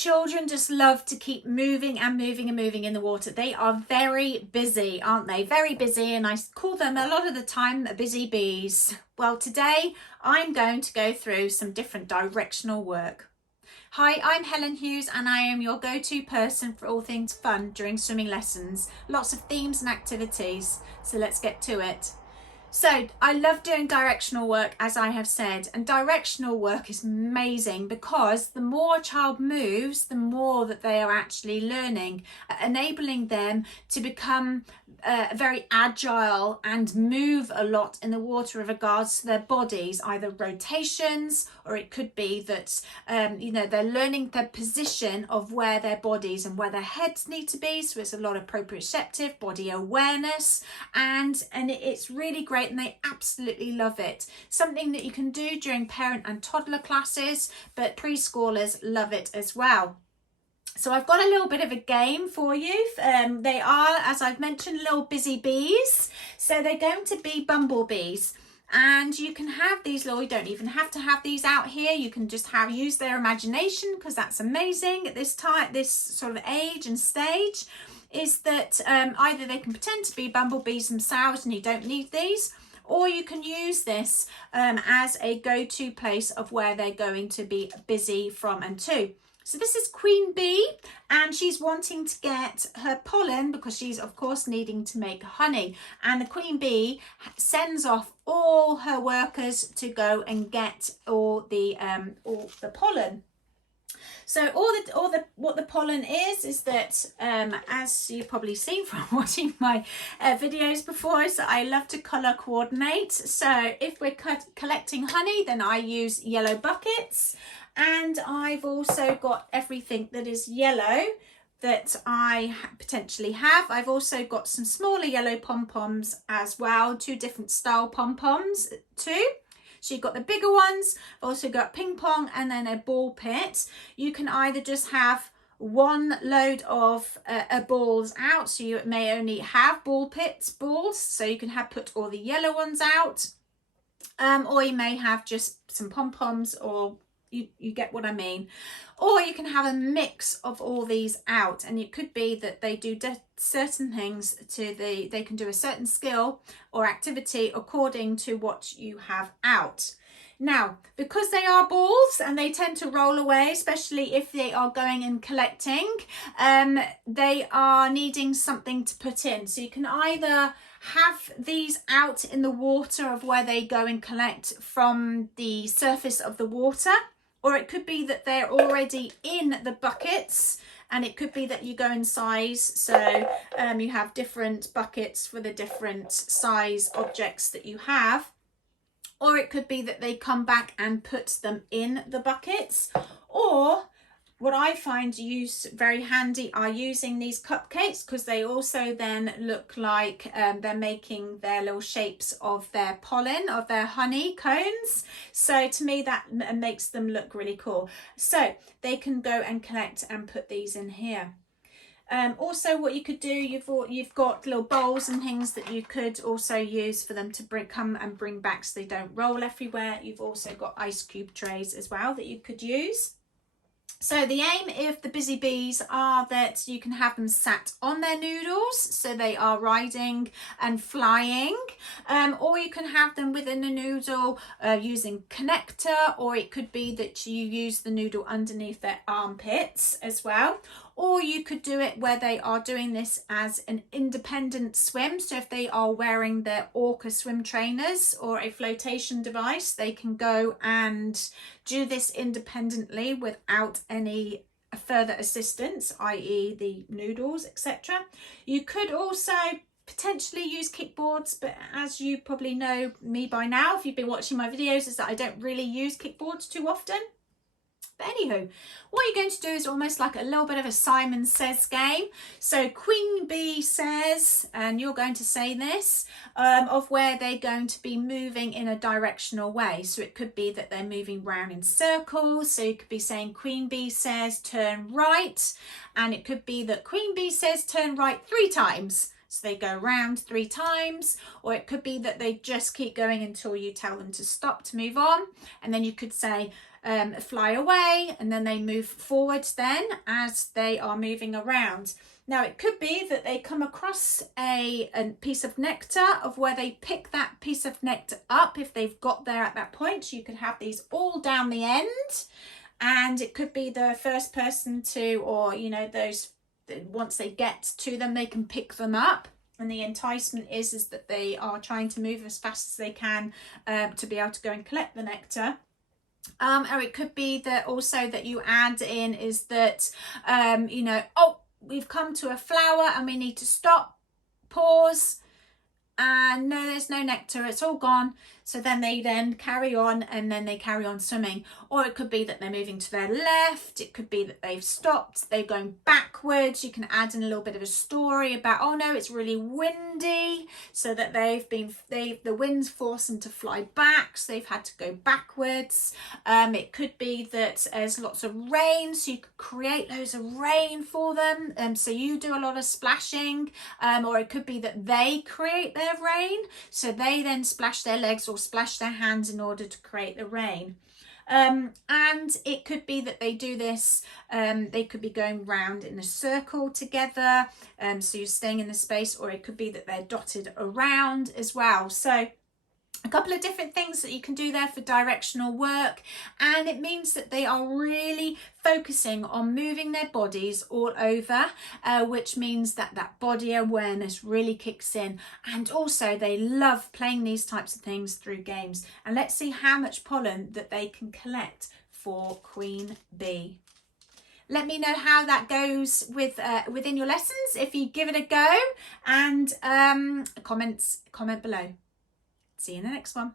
Children just love to keep moving and moving and moving in the water. They are very busy, aren't they? Very busy, and I call them a lot of the time busy bees. Well, today I'm going to go through some different directional work. Hi, I'm Helen Hughes and I am your go-to person for all things fun during swimming lessons. Lots of themes and activities, so let's get to it. So I love doing directional work, as I have said, and directional work is amazing because the more a child moves, the more that they are actually learning, enabling them to become very agile and move a lot in the water with regards to their bodies, either rotations, or it could be that they're learning the position of where their bodies and where their heads need to be. So it's a lot of proprioceptive body awareness, and it's really great, and they absolutely love it. Something that you can do during parent and toddler classes, but preschoolers love it as well. So I've got a little bit of a game for you. They are, as I've mentioned, little busy bees. So they're going to be bumblebees. And you can have these little, you don't even have to have these out here. You can just use their imagination, because that's amazing at this time, this sort of age and stage, is that either they can pretend to be bumblebees themselves and you don't need these, or you can use this as a go-to place of where they're going to be busy from and to. So this is Queen Bee, and she's wanting to get her pollen because she's of course needing to make honey, and the Queen Bee sends off all her workers to go and get all the pollen. So what the pollen is that as you've probably seen from watching my videos before, is that I love to colour coordinate. So if we're collecting honey, then I use yellow buckets, and I've also got everything that is yellow that I potentially have. I've also got some smaller yellow pom-poms as well, 2 different style pom-poms too. So you've got the bigger ones, also got ping pong, and then a ball pit. You can either just have one load of balls out, so you may only have balls, so you can put all the yellow ones out, or you may have just some pom-poms, or you get what I mean. Or you can have a mix of all these out, and it could be that they do certain things they can do a certain skill or activity according to what you have out. Now, because they are balls and they tend to roll away, especially if they are going and collecting, they are needing something to put in. So you can either have these out in the water of where they go and collect from the surface of the water, or it could be that they're already in the buckets, and it could be that you go in size. So you have different buckets for the different size objects that you have. Or it could be that they come back and put them in the buckets. Or what I find very handy are using these cupcakes, because they also then look like they're making their little shapes of their pollen, of their honey cones. So to me, that makes them look really cool. So they can go and collect and put these in here. Also, what you could do, you've got little bowls and things that you could also use for them to come and bring back, so they don't roll everywhere. You've also got ice cube trays as well that you could use. So the aim of the busy bees are that you can have them sat on their noodles, so they are riding and flying, or you can have them within a noodle using connector, or it could be that you use the noodle underneath their armpits as well. Or you could do it where they are doing this as an independent swim. So if they are wearing their orca swim trainers or a flotation device, they can go and do this independently without any further assistance, i.e. the noodles, etc. You could also potentially use kickboards, but as you probably know me by now, if you've been watching my videos, is that I don't really use kickboards too often. But anywho, what you're going to do is almost like a little bit of a Simon Says game. So Queen Bee says, and you're going to say this, of where they're going to be moving in a directional way. So it could be that they're moving round in circles. So you could be saying Queen Bee says turn right, and it could be that Queen Bee says turn right 3 times. So they go round 3 times, or it could be that they just keep going until you tell them to stop, to move on. And then you could say, fly away, and then they move forwards then as they are moving around. Now it could be that they come across a piece of nectar, of where they pick that piece of nectar up if they've got there at that point. So you could have these all down the end, and it could be the first person to, or you know, those, once they get to them they can pick them up. And the enticement is that they are trying to move as fast as they can to be able to go and collect the nectar. Or it could be that also that you add in is that, you know, oh, we've come to a flower and we need to stop, pause, and no, there's no nectar, it's all gone. So then they then carry on, and then they carry on swimming. Or it could be that they're moving to their left. It could be that they've stopped, they're going backwards. You can add in a little bit of a story about, oh no, it's really windy, so that the wind's forced them to fly back, so they've had to go backwards. It could be that there's lots of rain, so you could create loads of rain for them. So you do a lot of splashing. Or it could be that they create their rain, so they then splash their legs or splash their hands in order to create the rain. And it could be that they do this, they could be going round in a circle together, so you're staying in the space, or it could be that they're dotted around as well. So a couple of different things that you can do there for directional work, and it means that they are really focusing on moving their bodies all over, which means that that body awareness really kicks in. And also they love playing these types of things through games. And let's see how much pollen that they can collect for Queen Bee. Let me know how that goes with within your lessons if you give it a go, and comment below. See you in the next one.